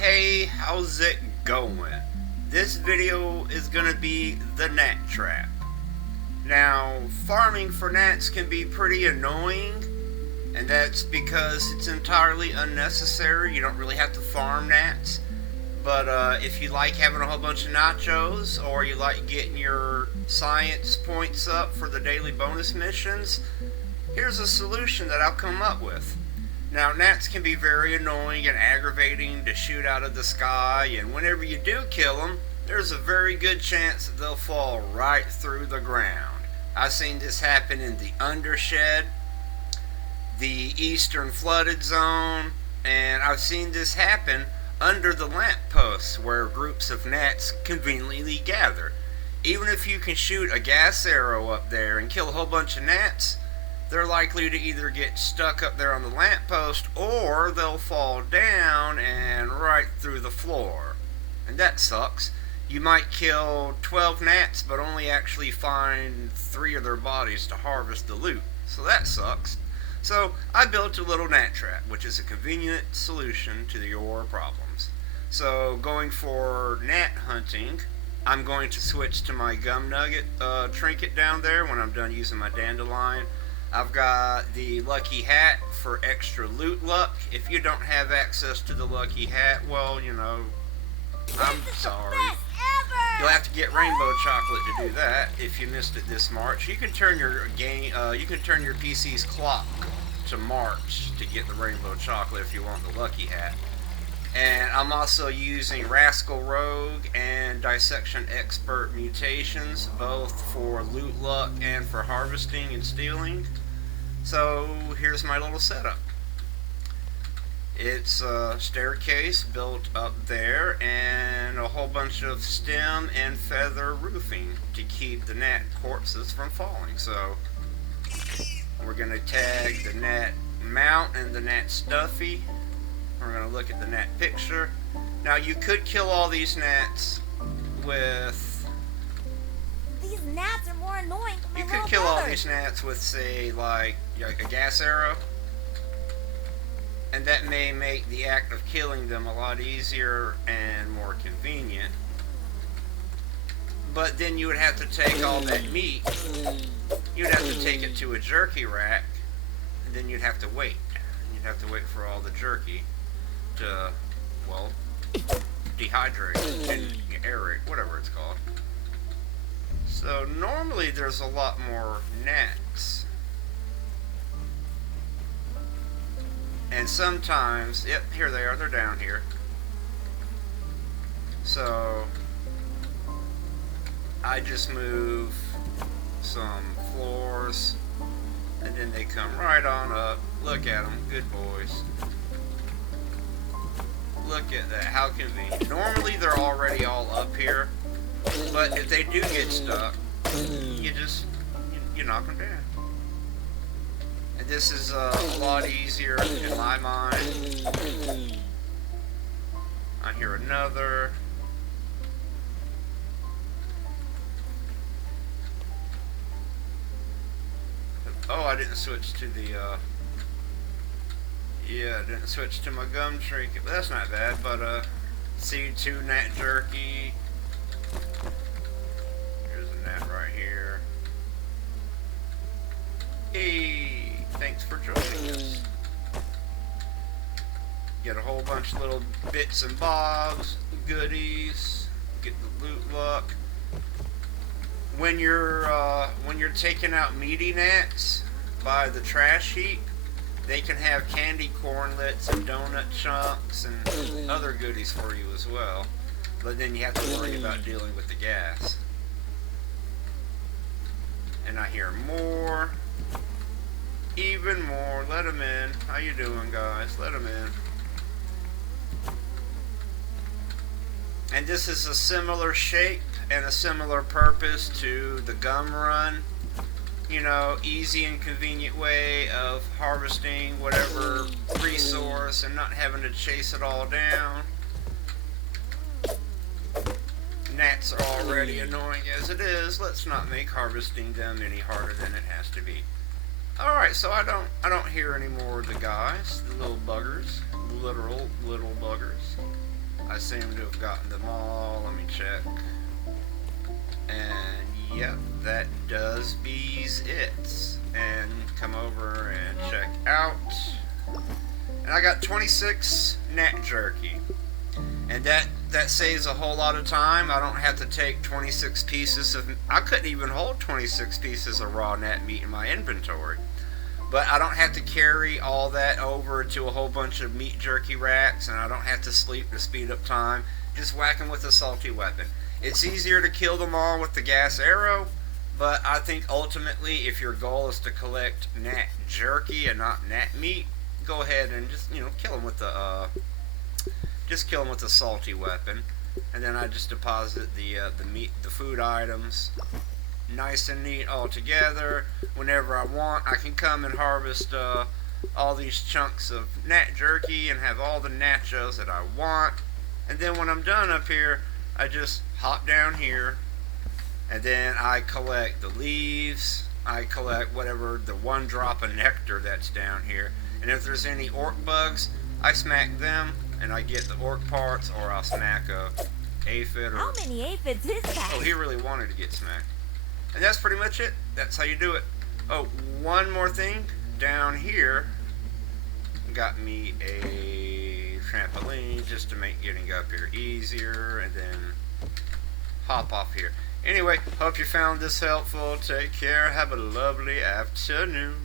Hey, how's it going? This video is gonna be the Gnat Trap. Now, farming for gnats can be pretty annoying, and that's because it's entirely unnecessary. You don't really have to farm gnats. But if you like having a whole bunch of nachos, or you like getting your science points up for the daily bonus missions, here's a solution that I've come up with. Now, gnats can be very annoying and aggravating to shoot out of the sky, and whenever you do kill them, there's a very good chance that they'll fall right through the ground. I've seen this happen in the Undershed, the Eastern Flooded Zone, and I've seen this happen under the lampposts where groups of gnats conveniently gather. Even if you can shoot a gas arrow up there and kill a whole bunch of gnats, they're likely to either get stuck up there on the lamppost or they'll fall down and right through the floor. And that sucks. You might kill 12 gnats but only actually find 3 of their bodies to harvest the loot. So that sucks. So I built a little gnat trap, which is a convenient solution to your problems. So going for gnat hunting, I'm going to switch to my gum nugget trinket down there when I'm done using my dandelion. I've got the lucky hat for extra loot luck. If you don't have access to the lucky hat, well, you know, I'm sorry. You'll have to get rainbow chocolate to do that if you missed it this March. You can turn your PC's clock to March to get the rainbow chocolate if you want the lucky hat. And I'm also using Rascal Rogue and Dissection Expert mutations, both for loot luck and for harvesting and stealing. So here's my little setup. It's a staircase built up there and a whole bunch of stem and feather roofing to keep the gnat corpses from falling. So we're going to tag the gnat mount and the gnat stuffy. We're going to look at the gnat picture. Now you could kill all these gnats with... These gnats are more annoying than my You little could kill brother. all these gnats with, say, like a gas arrow. And that may make the act of killing them a lot easier and more convenient. But then you would have to take all that meat, you'd have to take it to a jerky rack, and then you'd have to wait. You'd have to wait for all the jerky to, well, dehydrate and aerate, whatever it's called. So normally there's a lot more gnats. And sometimes, yep, here they are, they're down here. So I just move some floors and then they come right on up. Look at them, good boys. Look at that, how convenient. Normally they're already all up here, but if they do get stuck, you knock them down. And this is a lot easier in my mind. I hear another. Oh, I didn't switch to the, yeah, I didn't switch to my gum trinket, but that's not bad, but, see, 2 gnat jerky. Here's a gnat right here. Hey, thanks for joining us. Get a whole bunch of little bits and bobs, goodies, get the loot luck. When you're taking out meaty gnats by the trash heap, they can have candy cornlets and donut chunks and other goodies for you as well. But then you have to worry about dealing with the gas. And I hear more, even more. Let them in. How you doing, guys? Let them in. And this is a similar shape and a similar purpose to the gum run. You know, easy and convenient way of harvesting whatever resource and not having to chase it all down. Gnats are already annoying as it is. Let's not make harvesting them any harder than it has to be. Alright, so I don't hear any more of the guys, the little buggers, literal little buggers. I seem to have gotten them all. Let me check. And yep, that does bees it. And come over and check out. And I got 26 gnat jerky. And that saves a whole lot of time. I don't have to take 26 pieces of... I couldn't even hold 26 pieces of raw gnat meat in my inventory. But I don't have to carry all that over to a whole bunch of meat jerky racks, and I don't have to sleep to speed up time. Just whack them with a salty weapon. It's easier to kill them all with the gas arrow, but I think ultimately if your goal is to collect gnat jerky and not gnat meat, go ahead and just, kill them with the... Just kill them with a salty weapon, and then I just deposit the meat, the food items, nice and neat all together. Whenever I want, I can come and harvest all these chunks of gnat jerky and have all the nachos that I want. And then when I'm done up here, I just hop down here, and then I collect the leaves. I collect whatever the one drop of nectar that's down here, and if there's any orc bugs, I smack them. And I get the orc parts, or I'll smack a aphid. How many aphids is that? Oh, he really wanted to get smacked. And that's pretty much it. That's how you do it. Oh, one more thing. Down here, got me a trampoline just to make getting up here easier. And then hop off here. Anyway, hope you found this helpful. Take care. Have a lovely afternoon.